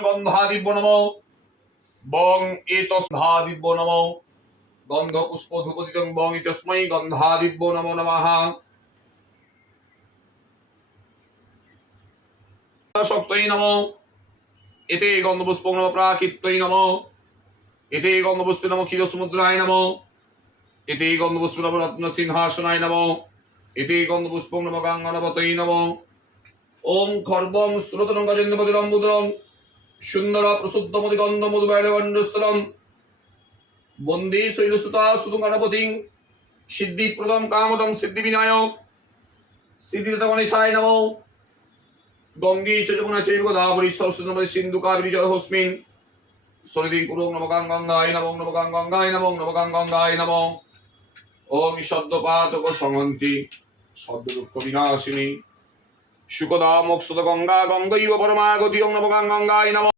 গন্ধাদিব্য নমঃ বং এতস্ধাদিব্য নমঃ গন্ধ পুষ্প ধূপদিতং বং ইতস্मै গন্ধাদিব্য নমো নমঃ শক্তৈ নমঃ এতে গন্ধপুষ্পং নমঃ প্রাকৃত্যৈ নমঃ এতে গন্ধপুষ্পে নমঃ ক্ষীরসমুদ্রায় নমঃ এতে গন্ধপুষ্পে নমঃ রত্নসিংহাসনায় নমঃ এতে গন্ধপুষ্পং নমঃ গাঙ্গনবতৈ নমঃ ওম খর্বং স্থূলতরং গজেন্দ্রমধুরং বুধুরং সুন্দর প্রশুদ্ধমতি গন্ধ মধুবায়গণ্ডস্থলম বন্দে শৈলসুতা সুতং গণপতিং সিদ্ধিপ্রদম কামদং সিদ্ধিবিনায়ক সিদ্ধিদাতা গণেশায় নমঃ গঙ্গে চ যমুনা চৈব গোদাবরী সরস্বতী নমঃ সিন্ধু কাবেরী জলহস্মিন সরিদিং কুরুং নমঃ গঙ্গায় নমঃ নমঃ গঙ্গায় নমঃ নমঃ গঙ্গায় নমঃ ওম শব্দপাতক সংহন্তি শব্দ দুঃখ বিনাশিনী সুখদা মোক্ষদ গঙ্গা গঙ্গৈব পরমাগতি ওম নমঃ গঙ্গায় নমঃ।